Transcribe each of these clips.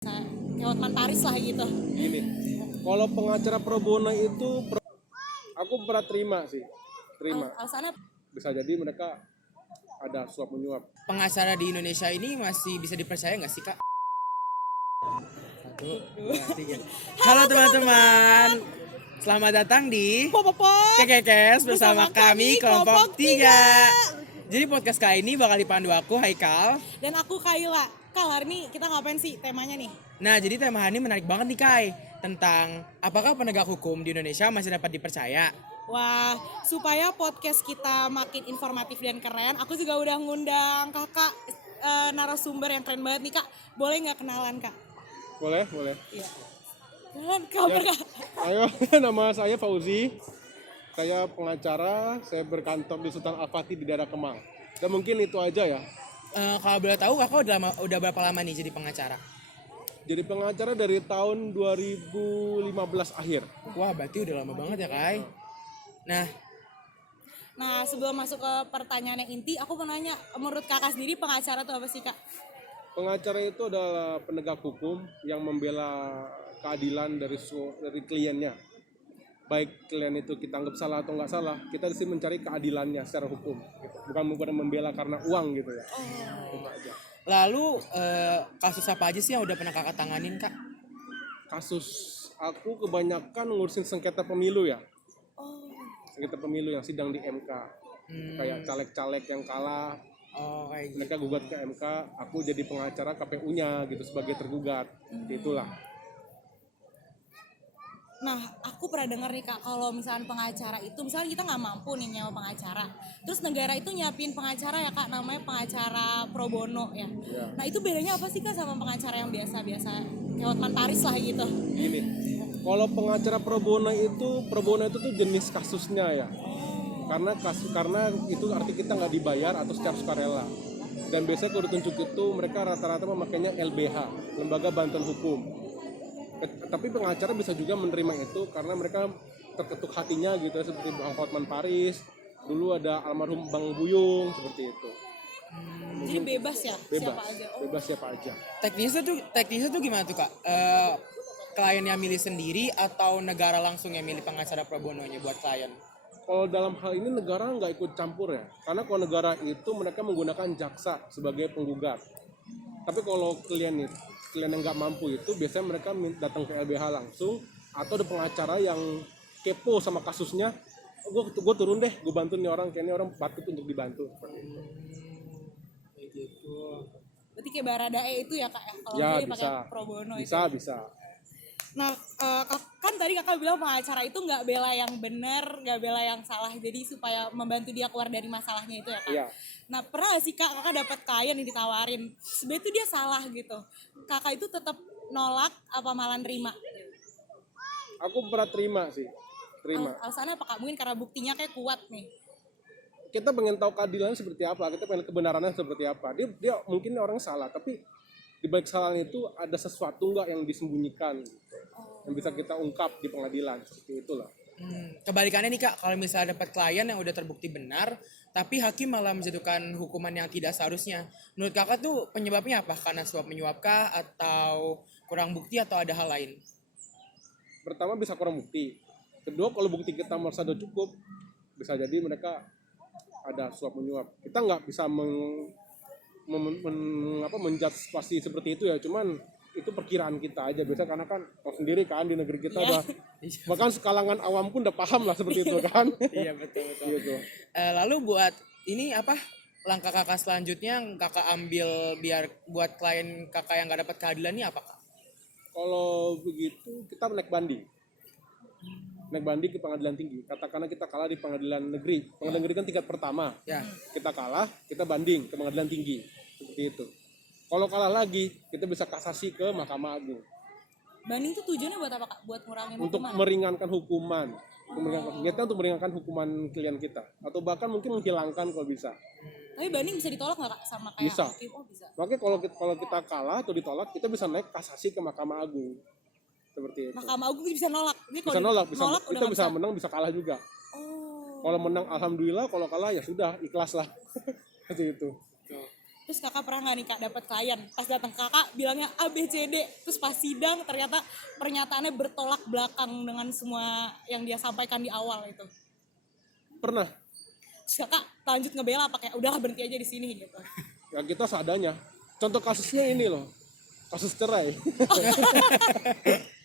kayak Hotman Paris lah gitu. Gini, kalau pengacara pro bono itu aku pernah terima. Alasannya Bisa jadi mereka ada suap menyuap. Pengacara di Indonesia ini masih bisa dipercaya nggak sih, Kak? 1, 2, 3. Halo teman-teman, selamat datang di Popopot Kekekes bersama kami kelompok 3. Jadi podcast kali ini bakal dipandu aku, Haikal. dan aku Kaila. Kal, hari ini kita ngapain sih temanya nih? Nah, jadi tema hari ini menarik banget nih, Kai. Tentang apakah penegak hukum di Indonesia masih dapat dipercaya? Wah, supaya podcast kita makin informatif dan keren, aku juga udah ngundang kakak narasumber yang keren banget nih, Kak. Boleh nggak kenalan, Kak? Boleh. Iya. Kenalan, kabar, Kak? Ayo, nama saya Fauzi. Saya pengacara, saya berkantor di Sultan Al-Fatih di daerah Kemang. Dan mungkin itu aja ya. Kalau boleh tahu, kakak udah berapa lama nih jadi pengacara? Jadi pengacara dari tahun 2015 akhir. Wah, berarti udah lama banget ya, Kai. Nah, sebelum masuk ke pertanyaan yang inti, aku mau nanya, menurut kakak sendiri pengacara itu apa sih, Kak? Pengacara itu adalah penegak hukum yang membela keadilan dari kliennya. Baik klien itu kita anggap salah atau nggak salah, kita disini mencari keadilannya secara hukum. Bukan membela karena uang gitu ya. Itu aja. Lalu kasus apa aja sih yang udah pernah kakak tanganin, Kak? Kasus aku kebanyakan ngurusin sengketa pemilu ya. Sengketa pemilu yang sidang di MK. Kayak caleg-caleg yang kalah, Oh, kayak gitu. mereka gugat ke MK, aku jadi pengacara KPU-nya gitu sebagai tergugat. Itulah. Nah, aku pernah dengar nih, Kak, kalau misalnya pengacara itu, misalnya kita nggak mampu nih nyawa pengacara, terus negara itu nyiapin pengacara ya, Kak, namanya pengacara pro bono ya. Ya. Nah, itu bedanya apa sih, Kak, sama pengacara yang biasa-biasa kayak Hotman Paris lah gitu? Gini, kalau pengacara pro bono itu tuh jenis kasusnya ya. Karena itu arti kita nggak dibayar atau secara sukarela. Dan biasanya kalau ditunjuk itu mereka rata-rata memakainya LBH, Lembaga Bantuan Hukum. Tapi pengacara bisa juga menerima itu karena mereka terketuk hatinya gitu, seperti Bang Hotman Paris, dulu ada almarhum Bang Buyung, seperti itu. Jadi bebas ya, siapa aja. Bebas siapa aja. Teknisnya tuh gimana tuh, Kak? Klien yang milih sendiri atau negara langsung yang milih pengacara pro bononya buat klien? Kalau dalam hal ini negara nggak ikut campur ya, karena kalau negara itu mereka menggunakan jaksa sebagai penggugat. Tapi kalau klien yang nggak mampu itu biasanya mereka datang ke LBH langsung, atau ada pengacara yang kepo sama kasusnya, gue turun deh, gue bantu nih orang, kayaknya orang patut untuk dibantu. Kayak gitu. Berarti kayak Baradae itu ya, Kak, ya? Kalau Ya misalnya pakai bisa, pro bono itu. bisa. Nah, kan tadi kakak bilang pengacara itu nggak bela yang benar, nggak bela yang salah, jadi supaya membantu dia keluar dari masalahnya itu ya, Kak? Iya. Nah, pernah gak sih, Kak, kakak dapat klien yang ditawarin, sebenarnya itu dia salah gitu, kakak itu tetap nolak apa malah nerima? Aku pernah terima. Alasannya apa, Kak? Mungkin karena buktinya kayak kuat nih. Kita pengen tahu keadilannya seperti apa, kita pengen kebenarannya seperti apa. Dia mungkin orang salah, tapi di balik kesalahan itu ada sesuatu nggak yang disembunyikan, yang bisa kita ungkap di pengadilan, seperti itulah. Kebalikannya nih, Kak, kalau misalnya dapat klien yang udah terbukti benar, tapi hakim malah menjatuhkan hukuman yang tidak seharusnya. Menurut kakak tuh penyebabnya apa? Karena suap menyuapkah atau kurang bukti atau ada hal lain? Pertama bisa kurang bukti. Kedua, kalau bukti kita merasa sudah cukup, bisa jadi mereka ada suap menyuap. Kita nggak bisa menjudge pasti seperti itu ya, cuman itu perkiraan kita aja biasa, karena kan tahu sendiri kan di negeri kita udah bahkan kalangan awam pun udah paham lah seperti itu kan. Iya, betul. Gitu. Lalu buat ini apa? Langkah kakak selanjutnya yang kakak ambil biar buat klien kakak yang nggak dapat keadilan ini apa, Kak? Kalau begitu kita naik banding ke pengadilan tinggi. Katakanlah kita kalah di pengadilan negeri. Pengadilan negeri kan tingkat pertama. Ya. Kita kalah, kita banding ke pengadilan tinggi. Seperti itu. Kalau kalah lagi, kita bisa kasasi ke Mahkamah Agung. Banding itu tujuannya buat apa, Kak? Buat ngurangin Untuk hukuman? meringankan hukuman. Untuk meringankan hukuman klien kita. Atau bahkan mungkin menghilangkan kalau bisa. Tapi banding bisa ditolak nggak, Kak, sama kayak Bisa. hakim? Oh, bisa. Makanya kalau kita kalah atau ditolak, kita bisa naik kasasi ke Mahkamah Agung. Seperti itu. Mahkamah Agung bisa nolak. Ini Bisa kalau nolak, kita kita bisa menang, bisa kalah juga. Oh. Kalau menang alhamdulillah, kalau kalah ya sudah, ikhlas lah. Seperti itu. Terus kakak pernah nggak nih kak dapat klien pas datang kakak bilangnya A B C D, terus pas sidang ternyata pernyataannya bertolak belakang dengan semua yang dia sampaikan di awal itu. Pernah. Terus kakak lanjut ngebela apa kayak udahlah berhenti aja di sini gitu. Ya kita seadanya. Contoh kasusnya ini loh, kasus cerai.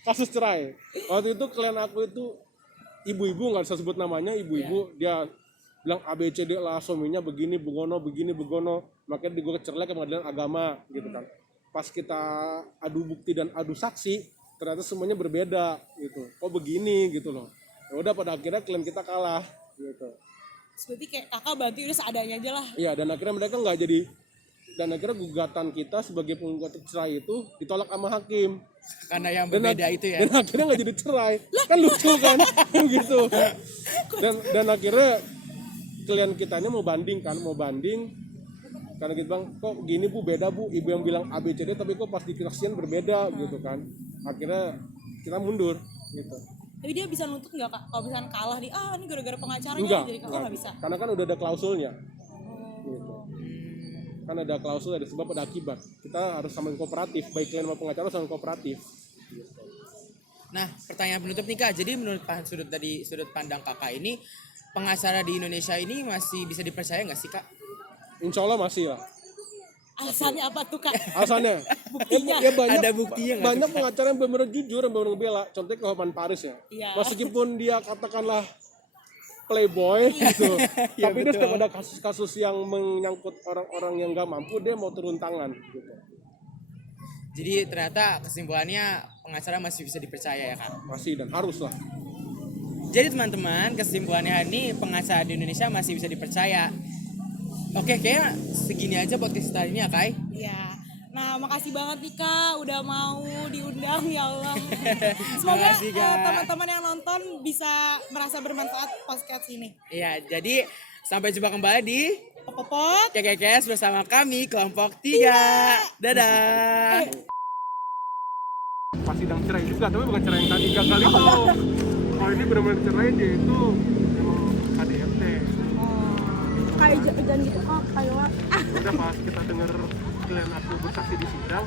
Kasus cerai. Waktu itu klien aku itu ibu-ibu, nggak bisa sebut namanya, ibu-ibu. Dia bilang ABCD lah, suaminya begini begono, makanya gue cerai ke pengadilan agama gitu kan. Pas kita adu bukti dan adu saksi, ternyata semuanya berbeda gitu. Kok begini gitu loh. Ya udah pada akhirnya klien kita kalah gitu. Berarti kayak kakak bantu udah seadanya aja lah. Iya, dan akhirnya mereka nggak jadi, dan akhirnya gugatan kita sebagai penggugat cerai itu ditolak sama hakim. Karena yang berbeda itu ya. Dan akhirnya nggak jadi cerai, kan lucu kan, gitu. Dan akhirnya klien kitanya mau banding, karena kita bilang kok gini bu, beda bu, ibu yang bilang ABCD tapi kok pas di kesaksian berbeda gitu kan. Akhirnya kita mundur gitu. Tapi dia bisa nuntut nggak kak? Kalau misalnya kalah nih, ini gara-gara pengacaranya Enggak, jadi kakak nggak bisa. karena kan udah ada klausulnya. Gitu. Kan ada klausul, ada sebab, ada akibat. Kita harus sama kooperatif, baik klien maupun pengacara sama kooperatif. Gitu. Nah, pertanyaan penutup nih kak. Jadi menurut sudut pandang kakak ini, pengacara di Indonesia ini masih bisa dipercaya nggak sih kak? Insya Allah masih lah. Alasannya apa tuh kak? Alasannya Buktinya. ya banyak, Ada buktinya nggak banyak pengacara yang benar-benar jujur, yang benar-benar ngebela. Contohnya ke Hotman Paris ya. Iya. Meskipun dia katakanlah playboy gitu, Ya, tapi dia betul. setiap ada kasus-kasus yang menyangkut orang-orang yang nggak mampu, dia mau turun tangan gitu. Jadi ternyata kesimpulannya pengacara masih bisa dipercaya ya kak? Masih dan harus lah. Jadi teman-teman, kesimpulannya ini pengacara di Indonesia masih bisa dipercaya. Oke, kayak segini aja podcast hari ini ya Kai. Iya. Nah, makasih banget nih Kak udah mau diundang ya Allah. Semoga Makasih, Kak. teman-teman yang nonton bisa merasa bermanfaat podcast ini. Iya, jadi sampai jumpa kembali di Popot. KKKS bersama kami kelompok 3. Dadah. Pas sidang cerai juga, tapi bukan cerai yang tadi gagal itu. Kalau ini benar-benar cerai, dia itu emang KDRT. Kayak jangan gitu kok kayak Udah pas kita dengar klien aku bersaksi di sidang,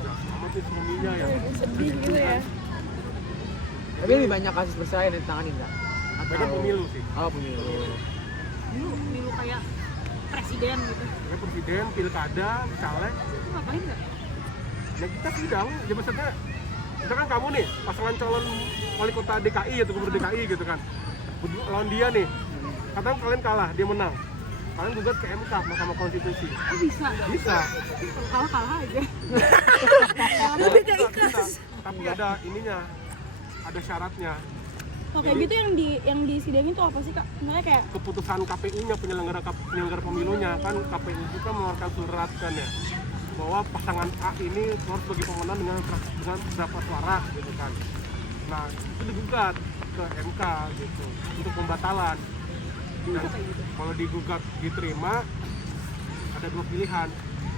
udah selamat nih suaminya ya. sedih gitu ya. Tapi lebih banyak kasus perceraian yang ditangani nggak? Mereka pemilu sih. Oh pemilu. Milu kayak presiden gitu. Mereka presiden, pilkada, caleg. Itu ngapain nggak? Ya kita sidang, ya maksudnya kita kan kamu nih pasangan calon wali kota DKI atau gubernur DKI gitu kan, lawan dia nih, katanya kalian kalah, dia menang, kalian gugat ke MK, Mahkamah Konstitusi. Oh bisa. Bisa. Kalah aja. Tapi ada ininya, ada syaratnya. Oh kayak gitu yang disidangin tuh apa sih kak? Misalnya kayak Keputusan KPU-nya, penyelenggara pemilunya kan, KPU itu kan mengeluarkan surat kan ya, bahwa pasangan A ini harus bagi pemenang dengan berapa suara gitu kan. Nah itu digugat ke MK gitu untuk pembatalan. Dan kalau digugat diterima, ada dua pilihan,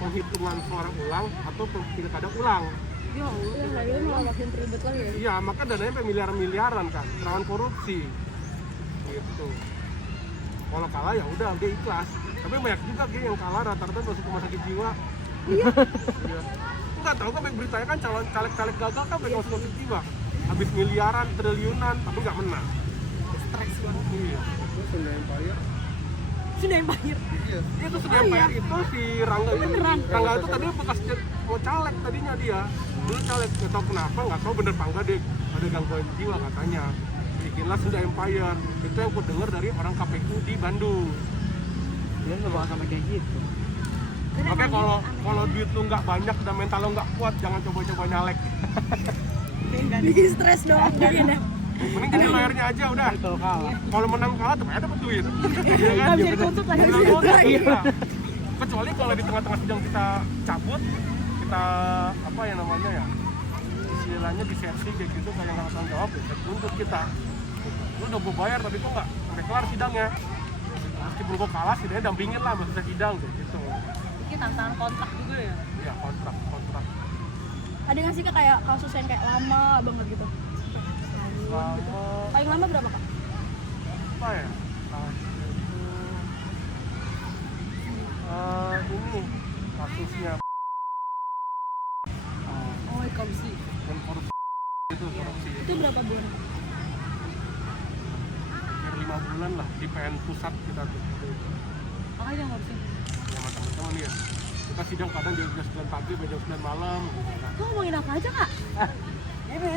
penghitungan suara ulang atau pilkada ulang. ya Allah, kayak gitu malah makin ribet lagi ya. Iya, maka dananya sampai miliaran kan, rawan korupsi gitu. Kalau kalah ya udah dia ikhlas. Tapi banyak juga Gi, yang kalah rata-rata masuk rumah sakit jiwa. Iya. Enggak tahu kan beritanya kan caleg-caleg gagal kan banyak masuk sakit jiwa. Habis miliaran, triliunan, tapi nggak menang. Stres banget. Iya. Itu Sunda Empire. Sudah yang bayar. Iya. Itu Sunda Empire itu si Rangga itu. Beneran? Rangga itu tadinya bekas mau caleg tadinya dia. Dulu caleg, nggak tahu kenapa, nggak tahu bener apa enggak, dia ada gangguan jiwa katanya. Bikinlah Sunda Empire. Itu yang aku dengar dari orang KPU di Bandung. Dia nggak bakal sampai kayak gitu. Oke, kalau duit lu nggak banyak dan mental lu nggak kuat, jangan coba-coba nyalek. Bikin stres doang kayaknya deh. Mending jadi lawyernya aja udah. Kalau kalah. Kalau menang kalah tuh dapat duit. Iya kan? Nggak bisa dituntut lagi. Nggak dituntut, iya. Kecuali kalau di tengah-tengah sidang kita cabut, kita apa ya namanya ya, istilahnya disersi kayak gitu, kayak nggak tanggung jawab, bisa tuntut kita. Lu udah gue bayar tapi kok nggak sampai kelar sidangnya. Meskipun gue kalah, sidangnya dampingin lah, maksudnya sidang kayak gitu. Ini tantangan kontrak juga ya. Iya, kontrak. Ada nggak sih kak kayak kasus yang kayak lama banget gitu? Lama Paling lama berapa kak? apa ya? Ini kasusnya Oh, korupsi. dan korupsi itu korupsi Itu berapa bulan? hampir 5 bulan lah di PN pusat kita tuh. Makanya yang korupsi. Ya teman-teman ya. Kita sidang kadang jam 9 pagi, jam 9 malam. Lu ngomongin apa aja, Kak? Ini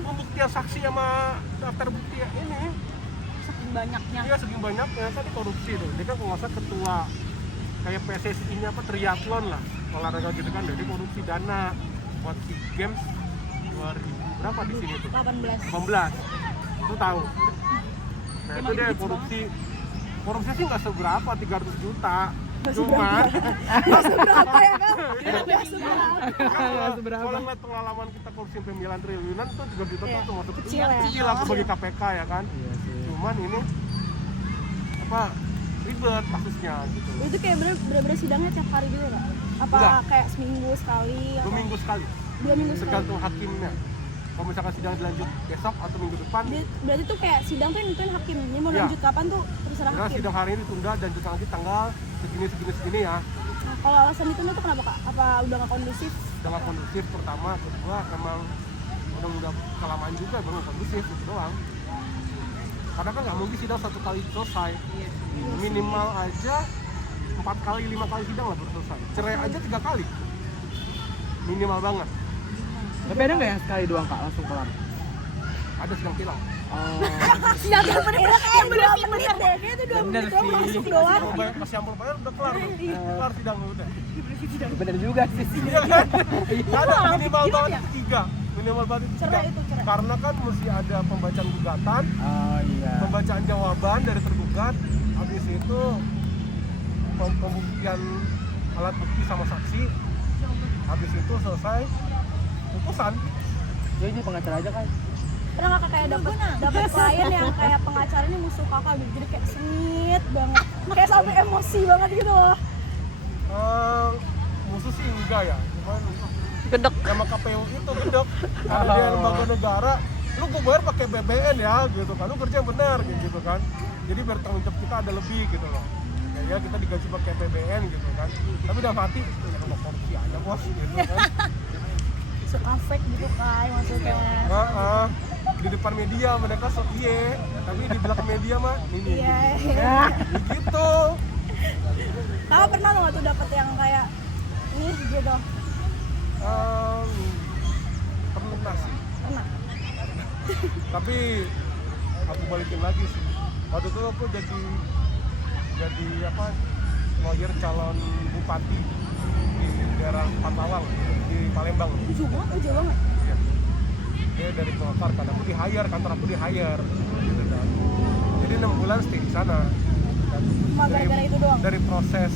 pembuktian saksi sama daftar bukti ya ini. Saking banyaknya. Iya segini banyaknya tadi korupsi tuh. Dia kan kalau nggak salah ketua kayak PSSI-nya apa triathlon lah olahraga gitu kan. Jadi korupsi dana buat SEA Games 2000 berapa di sini tuh? 18. 18. Itu tahu. Nah itu dia korupsi. Korupsi sih nggak seberapa 300 juta. Cuma Berapa ya, Kak? kalau ngeliat pengalaman kita korupsi 9 triliunan tuh 3 juta tuh masuk Kecil ya. kecil aku bagi KPK ya kan. Cuman ini apa ribet kasusnya gitu. Itu kayak bener-bener sidangnya tiap hari gitu, Kak? Apa Enggak. kayak seminggu sekali? 2 minggu sekali. 2 minggu sekali? Tergantung hakimnya. Kalau misalkan sidang dilanjut besok atau minggu depan, Berarti tuh kayak sidang tuh yang nentuin hakim. Ini mau Iya. lanjut kapan tuh terserah karena hakim. sidang hari ini ditunda dan lanjut lagi tanggal segini ya. Nah, kalau alasan ditunda tuh kenapa, Kak? Apa udah nggak kondusif? Udah nggak kondusif pertama, kedua emang udah kelamaan juga baru kondusif itu doang. Karena kan nggak mungkin sidang 1 kali selesai. Minimal aja 4 kali 5 kali sidang lah baru selesai. Cerai aja 3 kali. Minimal banget. Tapi ada nggak yang sekali doang Kak langsung kelar? Ada sidang tilang. Oh. Sidang yang kayak 2 menit deh. Kayaknya itu 2 Bener menit doang sih. langsung doang. Kalau bayar kasih ampul bayar udah kelar. Kelar sidang udah. Bener juga sih. Iya kan? Nggak ada minimal banget itu 3. Minimal banget itu 3. Cerai itu, cerai. Karena kan mesti ada pembacaan gugatan, Oh iya. pembacaan jawaban dari tergugat, habis itu pembuktian alat bukti sama saksi, habis itu selesai putusan. Ya ini pengacara aja kan. Pernah nggak Kak, kayak dapet klien yang kayak pengacara ini musuh Kakak gitu, jadi kayak sengit banget, kayak sampai emosi banget gitu loh. Musuh sih enggak ya, cuman Gedek. sama KPU itu gedek karena dia lembaga negara, lu gue bayar pakai BBN ya gitu kan, lu kerja yang benar gitu kan, jadi biar tanggung jawab kita ada lebih gitu loh. Ya kita digaji pakai BBN gitu kan, tapi udah mati ya mau korupsi aja bos gitu kan. Suka fake gitu Kak maksudnya. Di depan media mereka sok iye, tapi di belakang media mah ini Iya. gitu. Kakak pernah nggak tuh dapet yang kayak ini gitu? Pernah sih, Pernah. tapi aku balikin lagi sih. Waktu itu aku jadi apa lawyer calon bupati di daerah Patawang di Palembang. Jauh banget. Iya. Dia dari Golkar kan, aku di hire, kantor aku di hire gitu kan. Jadi 6 bulan stay di sana. Dan Cuma gara-gara itu doang. dari proses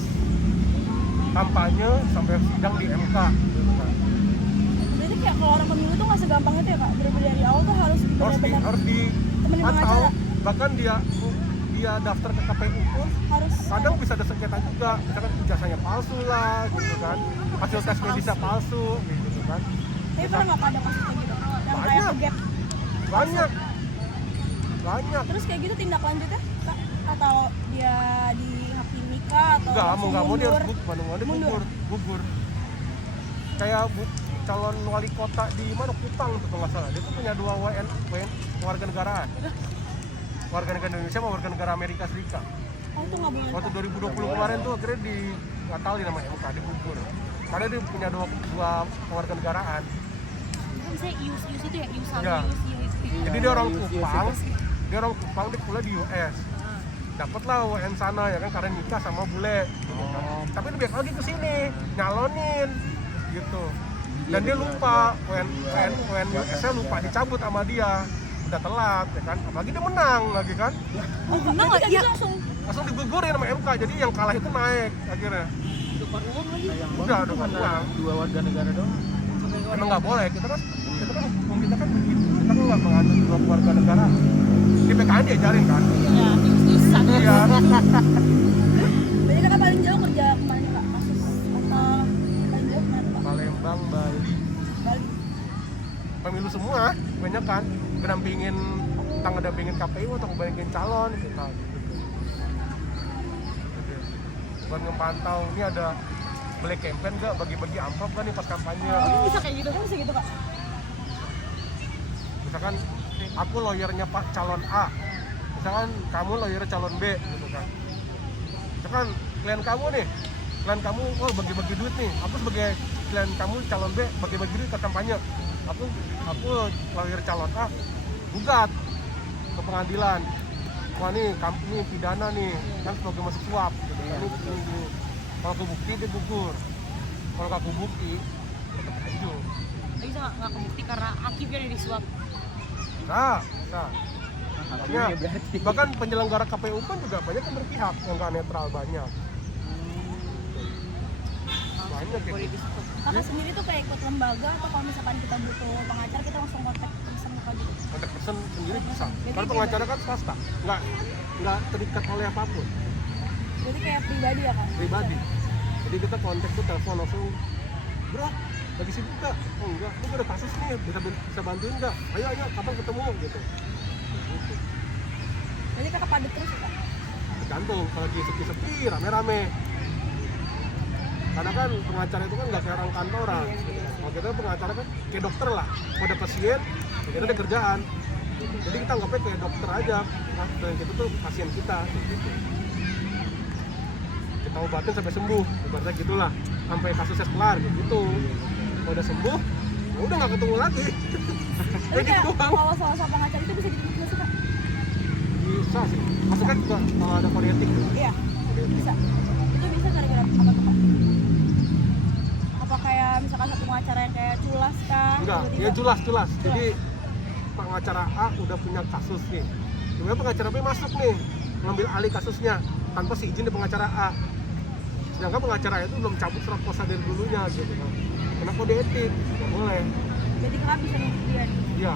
kampanye sampai sidang di MK gitu kan. Berarti kayak kalau orang pemilu tuh nggak segampang itu ya Kak? Bener-bener dari awal tuh harus benar-benar Harus di temenin atau pengacara. bahkan dia daftar ke KPU pun Harus kadang bisa ada sengketa juga, misalkan ijazahnya palsu lah gitu kan, hasil tes medisnya palsu gitu kan. Tapi pernah nggak ada kasus kayak gitu? Yang kayak Banyak. kegap. banyak Terus kayak gitu tindak lanjutnya Kak? Atau dia dihakimi kah? Atau enggak langsung mau dia mundur? harus Mundur. gugur kayak calon wali kota di mana Kupang tuh kalau nggak salah, dia tuh punya 2 WN warga negaraan, warga negara Indonesia sama warga negara Amerika Serikat. Oh itu nggak boleh. Waktu 2020 kemarin tuh akhirnya dibatalin sama MK, digugur karena dia punya dua warga negaraan. Misalnya ius itu ya, ius Iya. Jadi dia orang Kupang, dia kuliah di US. Dapatlah WN sana ya kan karena nikah sama bule. Gitu kan. Tapi dia balik lagi ke sini, nyalonin gitu. Dan dia lupa WN US-nya lupa dicabut sama dia. Udah telat ya kan. Apalagi dia menang lagi kan. Oh menang nggak? Iya Langsung digugurin sama MK. Jadi yang kalah itu naik akhirnya. Udah uang. 2 warga negara doang. Emang nggak boleh, kita kan hukum kita kan begitu, kita kan nggak mengatur 2 warga negara. Di PKN diajarin kan? Ya, ius-iusan. Iya. Berarti Kakak paling jauh kerja kemana Kak? Kasus atau paling jauh kemana Kak? Palembang, Bali, Bali. pemilu semua, banyak kan? Ngedampingin KPU atau ngedampingin calon gitu. Buat ngepantau, ini ada boleh campaign nggak, bagi-bagi amplop nggak nih pas kampanye. Bisa kayak gitu. Kan bisa gitu kak. Misalkan aku lawyernya Pak calon A, misalkan kamu lawyer calon B gitu kan. Misalkan klien kamu bagi-bagi duit nih, aku sebagai klien kamu calon B bagi-bagi duit ke kampanye. Aku lawyer calon A gugat ke pengadilan. Wah nih pidana nih, kan sebagai masuk suap gitu kan. Ini. Kalau kebukti dia gugur, kalau nggak kebukti tetap lanjut. Bisa nggak kebukti karena hakimnya udah disuap. Bisa. Ya, Ya, berarti. bahkan penyelenggara KPU pun juga banyak yang berpihak, yang nggak netral banyak. Banyak kayak gitu. Kakak sendiri tuh kayak ikut lembaga atau kalau misalkan kita butuh pengacara kita langsung kontak langsung muka gitu. Kontak person sendiri bisa. Jadi Karena pengacara kan swasta, nggak terikat oleh apapun, Berarti kayak pribadi ya kak? pribadi. Jadi kita kontak tuh telepon langsung, bro, lagi sibuk nggak? Oh enggak, ini ada kasus nih, bisa bantuin nggak? Ayo, kapan ketemu gitu. Gitu. Jadi kakak padat terus ya kak? Tergantung, kalau lagi sepi-sepi, rame-rame. Karena kan pengacara itu kan nggak kayak orang kantoran. Kalau kita pengacara kan kayak dokter lah. Kalau ada pasien, ya kita ada kerjaan. Jadi kita anggapnya kayak dokter aja. Nah, dan kita tuh pasien kita. Gitu. Kita obatin sampai sembuh, ibaratnya gitulah. Sampai kasusnya kelar gitu. Kalau udah sembuh, ya udah nggak ketemu lagi. Tapi kayak gitu doang. kalau soal pengacara itu bisa ditutup nggak sih kak? Bisa sih. Maksudnya juga kalau ada kode etik. Iya, bisa. Itu bisa gara-gara apa tuh kak? Apa kayak misalkan satu pengacara yang kayak culas kah? Enggak, Tiba-tiba? ya jelas. Jadi pengacara A udah punya kasus nih. Kemudian pengacara B masuk nih, ngambil alih kasusnya tanpa si izin dari pengacara A. Sedangkan pengacara A itu belum cabut surat kuasa dari dulunya gitu kan. Kena kode etik, nggak boleh. Jadi kakak bisa nuntut dia nih. Iya.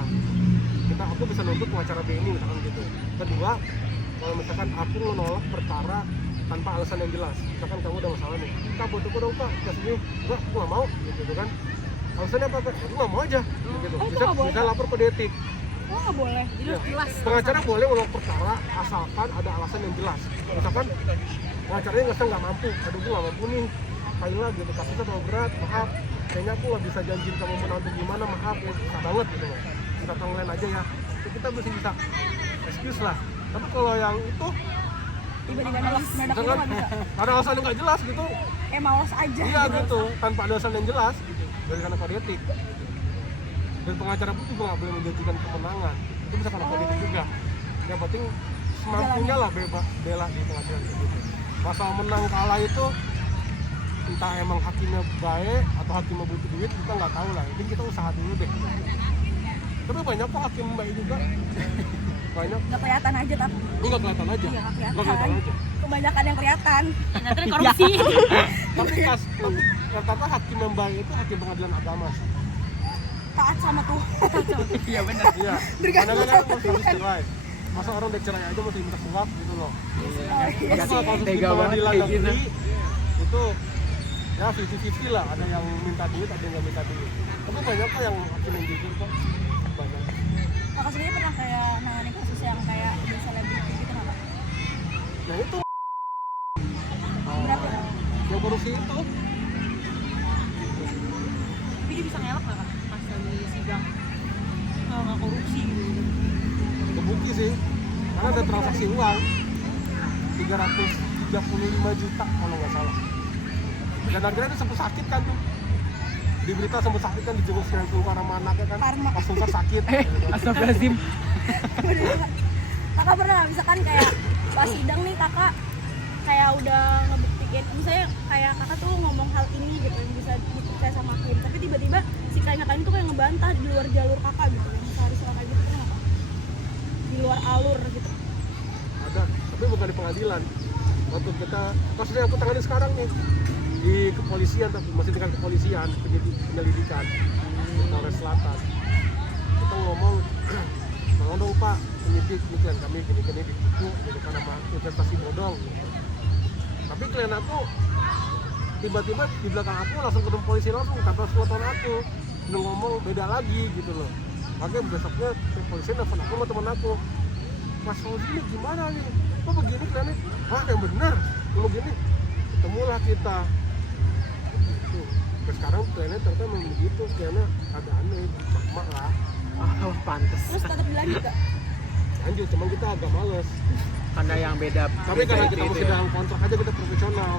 Aku bisa nuntut pengacara B ini misalkan gitu. Kedua, kalau misalkan aku menolak perkara tanpa alasan yang jelas, misalkan kamu ada masalah nih, kak buat aku dong kak, kasih enggak, aku nggak mau gitu kan. Alasannya apa? Aku nggak mau aja gitu. Oh, itu Bisa nggak boleh? lapor kode etik. Oh nggak boleh. Jadi Ya. harus jelas. Pengacara boleh menolak perkara asalkan ada alasan yang jelas. Misalkan pengacaranya nggak mampu, aduh gue nggak mampu nih, Kaila gitu, kasusnya terlalu berat, maaf, kayaknya aku nggak bisa janjiin kamu menang untuk gimana, maaf ya susah banget gitu loh. Kita tolong lain aja ya. Jadi kita mesti bisa excuse lah. Tapi kalau yang itu, Tiba-tiba nolak mendadak gitu misalkan nggak bisa. ada alasan yang nggak jelas gitu, Malas aja. iya gitu, tanpa ada alasan yang jelas gitu, dari karena kode etik. Dan pengacara pun juga nggak boleh menjanjikan kemenangan, itu bisa karena kode etik juga. Yang penting semampunya lah bela di pengadilan gitu. Masalah menang kalah itu entah emang hakimnya baik atau hakimnya butuh duit, kita nggak tahu lah. Jadi kita usaha dulu deh. Tapi banyak kok hakim baik juga. Banyak. Nggak kelihatan aja tapi. Lu nggak kelihatan aja. Iya nggak Nggak kelihatan kelihatan. aja. Kebanyakan yang kelihatan. Ternyata ini korupsi. Tapi rata-rata hakim yang baik itu hakim pengadilan agama. Taat sama Tuhan. Iya benar. Iya. Bergantung Kadang-kadang sama masih harus Tuhan. cerai. Masa orang udah cerai aja masih minta suap gitu loh. Oh, iya Tapi sih. kalau kasus di Tega banget pengadilan kayak gitu. negeri itu ya 50-50 lah, ada yang minta duit, ada yang nggak minta duit. Tapi banyak kok yang hakim yang jujur kok. Banyak. Kakak sendiri pernah kayak nanganin kasus yang kayak udah selebriti gitu nggak kak? Nah itu Berat ya? yang korupsi itu. Tapi dia bisa ngelak nggak kak pas lagi sidang? Kalau nggak korupsi gitu. Kebukti sih. Karena ada transaksi uang 335 juta kalau nggak salah. Dan akhirnya itu sempat sakit kan tuh. Di berita sempat sakit kan, dijenguk sekalian keluar sama anaknya kan. Parma. Pas sempat sakit. Astagfirullahaladzim. Kakak pernah nggak misalkan kayak pas sidang nih kakak kayak udah ngebuktiin misalnya kayak kakak tuh ngomong hal ini gitu yang bisa dipercaya sama hakim tapi tiba-tiba si klien kakak itu kayak ngebantah di luar jalur kakak gitu yang seharusnya kakak gitu pernah nggak? Di luar alur gitu. Ada, tapi bukan di pengadilan. Waktu kita, kasusnya yang aku tangani sekarang nih di kepolisian, tapi masih dengan kepolisian, penyelidikan di Polres Selatan. Kita ngomong, tolong dong Pak, penyidik ini klien kami gini-gini ditipu gitu kan sama investasi bodong. Tapi klien aku tiba-tiba di belakang aku langsung ketemu polisi langsung tanpa sepengetahuan aku, udah ngomong beda lagi gitu loh. Makanya besoknya polisi nelfon aku sama teman aku, Mas Fauzi ini gimana nih? Kok begini kliennya? Ah yang benar, kalau gini ketemulah kita. Sampai sekarang kliennya ternyata memang begitu, karena keadaannya mak lah. Oh, pantes. Terus tetap dilanjut gak? Lanjut, cuman kita agak males. Karena yang beda. Tapi karena kita itu masih ya. dalam kontrak aja, kita profesional.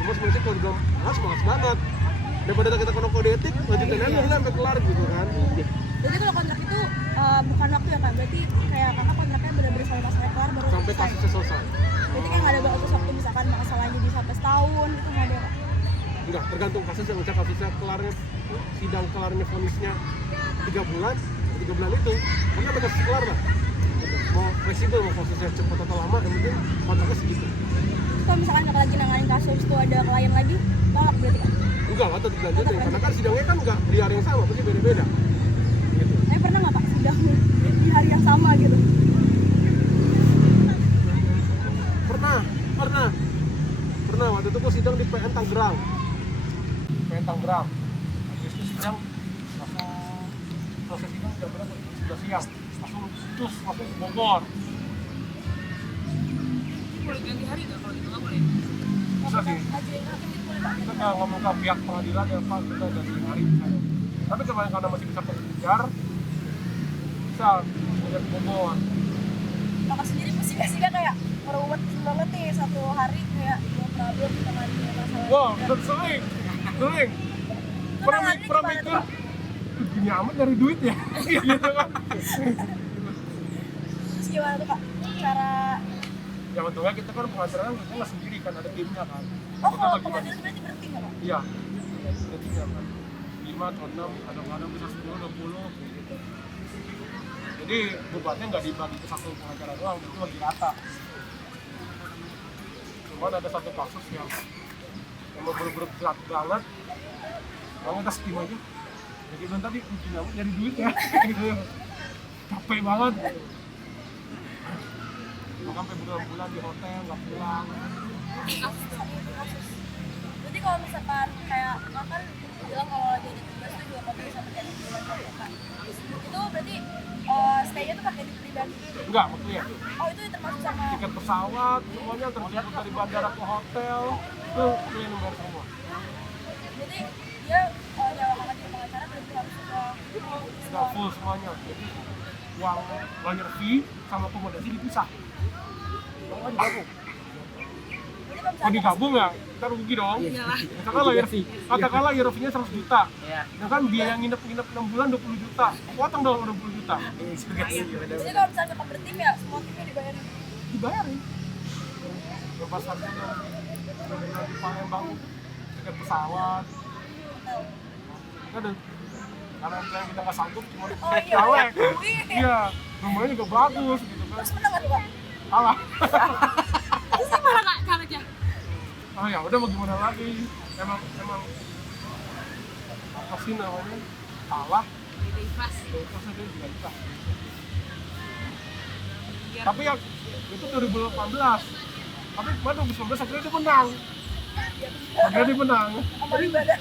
Cuma sebenarnya kalau dibilang malas banget. Daripada kita kode etik, lanjutin aja udah sampai kelar gitu kan. Jadi kalau kontrak itu bukan waktu ya kak, berarti kayak kakak kontraknya benar-benar sampai masalahnya kelar baru Sampai selesai. kasusnya selesai. Berarti kayak nggak ada batas waktu misalkan masalahnya bisa sampai setahun gitu nggak ada. Enggak, tergantung kasusnya. Misalnya kasusnya kelarnya, sidang kelarnya vonisnya 3 bulan, 3 bulan itu maka sampai kasus kelar lah. Mau fleksibel, mau prosesnya cepat atau lama, yang penting kontraknya segitu. Terus kalau misalkan kakak lagi nanganin kasus tuh ada klien lagi, tolak berarti kan? Enggak lah, tetap dilanjutin, karena kan sidangnya kan enggak di hari yang sama, pasti beda-beda gitu. Tapi pernah nggak kak sidang di hari yang sama gitu? Pernah waktu itu gua sidang di PN Tangerang. Habis itu sidang langsung proses sidang jam berapa? Sudah siang, langsung ke Bogor. Boleh ganti hari nggak kalau itu nggak boleh? Bisa sih. Ngajuin hakim gitu boleh kak? Kita nggak ngomong ke pihak pengadilan ya Pak, kita ganti hari misalnya. Tapi kemarin karena masih bisa kejar, bisa kejar ke Bogor. Kakak sendiri pasti gak sih kak kayak meruwet banget nih satu hari kayak dua problem kita ngajuin masalah. Wow, sering. Pernah gimana mikir, tuh? gini amat dari duit ya, gitu kan. Terus gimana tuh kak cara? Ya untungnya kita kan pengajaran kita nggak sendiri kan, ada timnya kan. Oh Kita kalau bagi-bagi. pengadilan berarti berhenti nggak kak? Iya, ada timnya kan. 5 atau 6, kadang-kadang bisa 10, 20 kayak gitu. Jadi bebannya nggak dibagi ke satu pengacara doang, itu lagi rata. Cuman ada satu kasus yang bener-bener berat banget, makanya kita steam aja. Jadi bilang tadi, gini amat nyari duit ya, gitu. Capek banget. Sampai berbulan-bulan di hotel, nggak pulang. Berarti kalau misalkan kayak kakak kan bilang kalau lagi di tugas tuh juga kalau bisa pakai bulan kan. Itu berarti stay-nya tuh pakai duit pribadi. Enggak, maksudnya Oh itu termasuk sama. tiket pesawat, semuanya terjemput dari bandara ke hotel, itu yang bayar semua. Berarti dia nyawa kakak jadi pengacara berarti harus Udah full semuanya, jadi uang lawyer fee sama akomodasi dipisah. Kalau nggak digabung. Berarti kalau Kalau misalkan digabung ya, kita rugi dong. Misalkan lawyer fee, katakanlah lawyer fee-nya 100 juta. Iya. Ya kan biaya nginep 6 bulan 20 juta, potong dong 20 juta. jadi kalau misalkan kakak bertim ya semua timnya dibayarin. Dibayarin. Lepas harganya di Palembang, tiket pesawat. Ada karena yang kita nggak sanggup cuma Oh iya. cewek. Iya. Iya, rumahnya juga bagus gitu kan. Terus menang nggak tuh kak? Kalah. Terus gimana kak caranya? Oh ya udah mau gimana lagi? Emang apa sih namanya? Kalah. Jadi ikhlas. Terus aja juga bisa. Biar Tapi ya itu 2018. Tapi kemarin 2019 akhirnya dia menang. Akhirnya dia menang. Amal ibadah.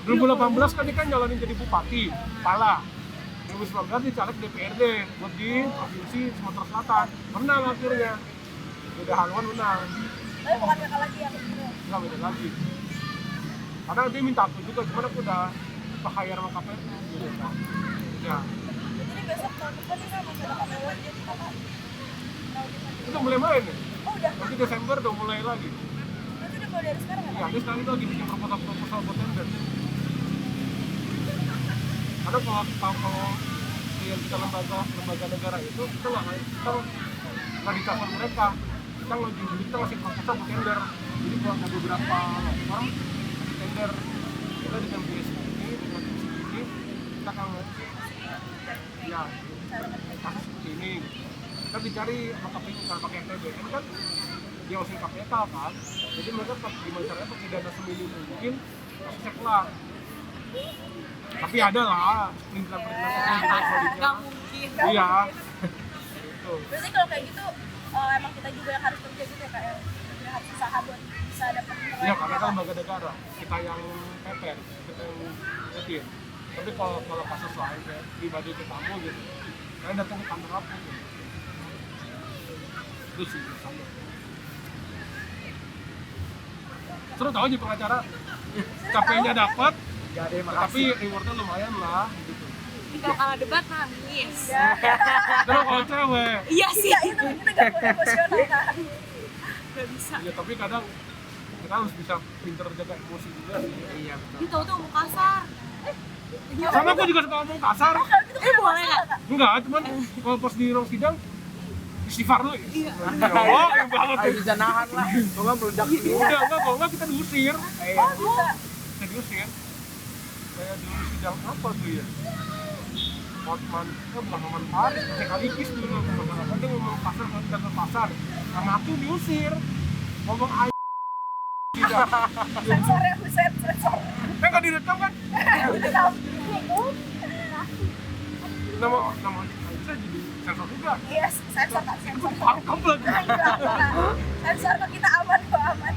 2018 kan dia kan nyalonin jadi bupati, kalah. 2019 dia caleg DPRD buat di provinsi Sumatera Selatan, menang akhirnya. Udah haluan menang, Tapi bukan kakak lagi yang gitu. nggak beda lagi. Karena dia minta aku juga, cuman aku udah hire sama KPU gitu kan. Ya, Jadi besok tahun depan nih kan masih ada KPU jadi kakak. itu mulai main ya. Oh udah. Nanti Desember udah mulai lagi. Berarti udah mulai dari sekarang ya Ya, kak? dia sekarang itu lagi bikin proposal buat tender. Karena kalau yang kita lembaga negara itu kita nggak ditelepon mereka, kita ngasih proposal buat tender. Jadi kalau ada beberapa firm ngasih tender, kita dengan biaya segini, dengan tim segini, kita akan ya kasus seperti ini. Kita dicari sama KPU, bukan pakai NTB, itu kan dia usul KPK kan. Jadi mereka gimana caranya pakai dana seminim mungkin kasusnya kelar. Tapi ada lah perintilan-perintilan kecil di balik baliknya. nggak mungkin. Iya. Gitu. Berarti kalau kayak gitu emang kita juga yang harus kerja gitu ya kak ya? Kita harus usaha buat bisa dapat Iya, karena kan lembaga negara, kita yang pepet, kita yang ngetin. Tapi kalau kasus lain kayak pribadi ke kamu gitu, kalian datang ke kantor apa gitu. Itu sih sama. Seru tau aja pengacara, capeknya dapat, Gak ada yang tapi makasih. rewardnya lumayan lah gitu. Kalau kalah debat nangis. Terus kalau cewek, Iya sih. itu gak boleh emosional kan. Gak bisa. ya tapi kadang kita harus bisa pinter jaga emosi juga sih. Iya betul. Dia tahu tuh ngomong kasar. Sama aku juga suka ngomong kasar. Boleh nggak? Enggak, cuman kalau pas di ruang sidang istighfar dulu. Iya. Oh, yang banget. Ayo bisa nahan lah. Kalau nggak meledak sendiri. Udah enggak, kalau enggak kita diusir. Iya. Kita diusir. Kayak dulu sidang apa tuh ya? Hotman, bukan Hotman Paris, Cekalikis dulu. Apa dia ngomong kasar ke pasar. Sama aku diusir. Ngomong air. Tidak. Sensor ya, sensor. Nggak direkam kan? Nama Aisyah jadi sensor juga. Yes, sensor tak sensor. Tangkap lagi. Sensor kok kita aman kok aman.